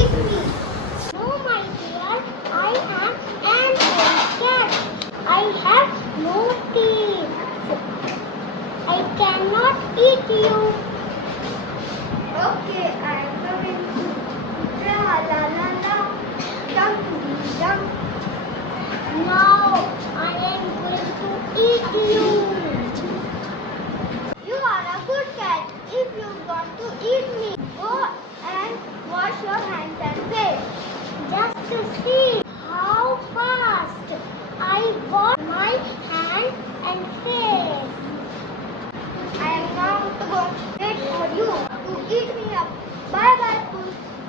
eat me. No, my dear, I am an old cat. I have no teeth. I cannot eat you. Okay, I am going to la la la la, dumpty dump. Now I am going to eat you. You are a good cat. If you want to eat me, go and wash your hands and face. Just to see how fast I wash my hands and face. I am now going to wait for you to eat me up. Bye bye, Puss.